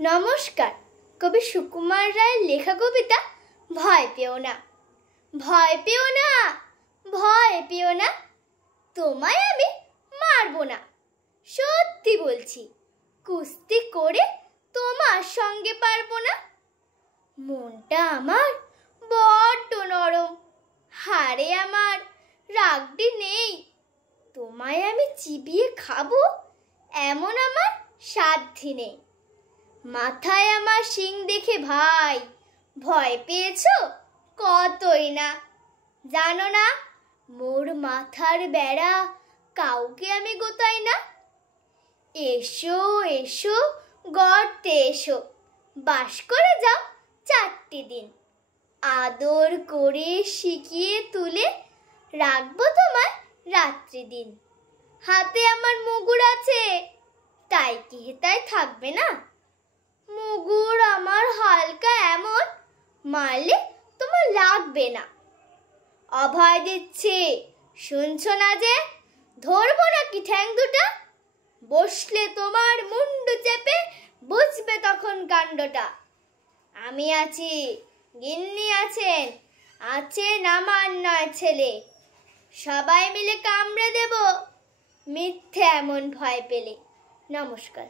নমস্কার। কবি সুকুমার রায়ের লেখা কবিতা ভয় পেও না। ভয় পেও না, ভয় পেও না, তোমায় আমি মারবো না। সত্যি বলছি, কুস্তি করে তোমার সঙ্গে পারবো না। মনটা আমার বড্ড নরম, হাড়ে আমার রাগটি নেই। তোমায় আমি চিবিয়ে খাবো এমন আমার সাধ্যি নেই। মাথায় আমার শিং দেখে ভাই ভয় পেয়েছো কতই না। জানো না, মোর মাথার বেড়া কাউকে আমি গোতাই না। এসো এসো গর্তে এসো, বাস করে যাও 4টি দিন। আদর করে শিখিয়ে তুলে রাখবো তোমায় রাত্রি দিন। হাতে আমার মুগুর আছে, তাই কি হেতায় থাকবে না? মুগুর আমার হালকা এমন, মারলে তোমার লাগবে না। অভয় দিচ্ছি, শুনছো না যে? ধরবো নাকি ঠ্যাং দুটা? বসলে তোমার মুন্ডু চেপে বুঝবে তখন কাণ্ডটা। আমি আছি, গিন্নি আছেন, আছেন আমার 9 ছেলে। সবাই মিলে কামড়ে দেব মিথ্যে এমন ভয় পেলে। নমস্কার।